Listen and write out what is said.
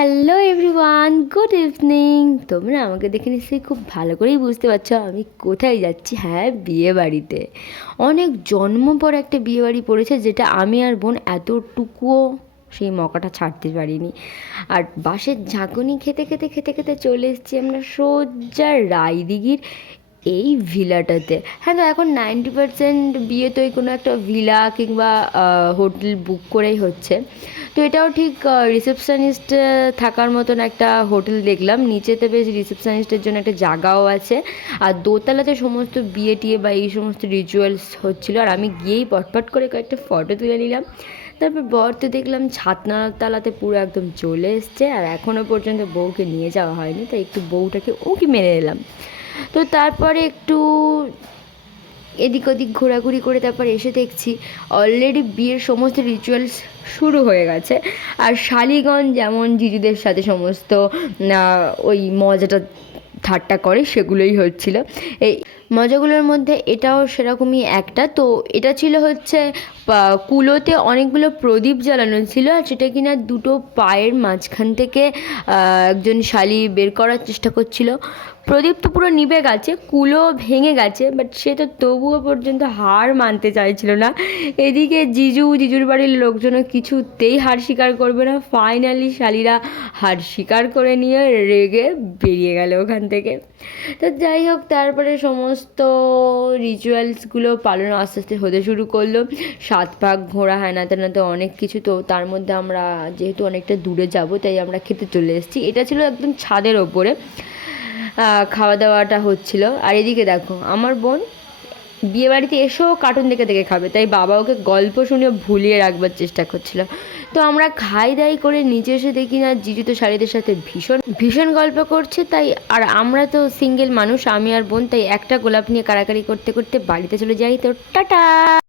Hello everyone, good evening. তোমরা আমাকে দেখে নিশ্চয়ই খুব ভালো করেই বুঝতে পারছো আমি কোথায় যাচ্ছি। হ্যাঁ, বিয়ে বাড়িতে। অনেক জন্ম পর একটা বিয়ে বাড়ি পড়েছে, যেটা আমি আর বোন এতটুকুও সেই মকাটা ছাড়তে পারিনি। আর বাঁশের ঝাঁকুনি খেতে খেতে খেতে খেতে চলে এসেছি আমরা সোজা রায়দিঘির এই ভিলাটাতে। হ্যাঁ, তো এখন 90% বিয়ে তো কোনো একটা ভিলা কিংবা হোটেল বুক করেই হচ্ছে। তো এটাও ঠিক রিসেপশনিস্ট থাকার মতন একটা হোটেল দেখলাম। নিচেতে বেশ রিসেপশনিস্টের জন্য একটা জায়গাও আছে, আর দোতলাতে সমস্ত বিয়ে টিয়ে বা এই সমস্ত রিচুয়ালস হচ্ছিলো। আর আমি গিয়েই পটপট করে কয়েকটা ফটো তুলে নিলাম। তারপর বর তো দেখলাম ছাদনাতলাতে পুরো একদম চলে এসছে, আর এখনও পর্যন্ত বউকে নিয়ে যাওয়া হয়নি, তাই একটু বউটাকে উঁকি মেরে এলাম। তো তারপরে একটু এদিক ওদিক ঘোরাঘুরি করে তারপর এসে দেখছি অলরেডি বিয়ের সমস্ত রিচুয়ালস শুরু হয়ে গেছে। আর শালিগণ যেমন জিজুদের সাথে সমস্ত ওই মজাটা ঠাট্টা করে সেগুলোই হচ্ছিল। এই মজাগুলোর মধ্যে এটাও সেরকমই একটা। তো এটা ছিল হচ্ছে কুলোতে অনেকগুলো প্রদীপ জ্বালানো ছিল, আর সেটা কিনা দুটো পায়ের মাঝখান থেকে একজন শালি বের করার চেষ্টা করছিল। প্রদীপ তো পুরো নিভে গেছে, কুলো ভেঙে গেছে, বাট সে তো তবুও পর্যন্ত হার মানতে চাইছিল না। এদিকে জিজুর বাড়ির লোকজনও কিছুতেই হার স্বীকার করবে না। ফাইনালি শালিরা হার স্বীকার করে নিয়ে রেগে বেরিয়ে গেল ওখান থেকে। তো যাই হোক, তারপরে সমস্ত রিচুয়ালসগুলো পালন আস্তে আস্তে হতে শুরু করলো। 7 পাক ঘোরা, হ্যানা ত্যানা, তো অনেক কিছু। তো তার মধ্যে আমরা যেহেতু অনেকটা দূরে যাব, তাই আমরা খেতে চলে এসেছি। এটা ছিল একদম ছাদের ওপরে খাওয়া দাওয়াটা হচ্ছিল। আর এদিকে দেখো আমার বোন বিয়েবাড়িতে এসেও কার্টুন দেখে দেখে খাবে, তাই বাবা ওকে গল্প শুনে ভুলিয়ে রাখবার চেষ্টা করছিল। তো আমরা খাই দাই করে নিচে এসে দেখি না জিজু তো শাড়িদের সাথে ভীষণ ভীষণ গল্প করছে। তাই আর আমরা তো সিঙ্গেল মানুষ, আমি আর বোন, তাই একটা গোলাপ নিয়ে কাড়াকাড়ি করতে করতে বাড়িতে চলে যাই। তো টাটা।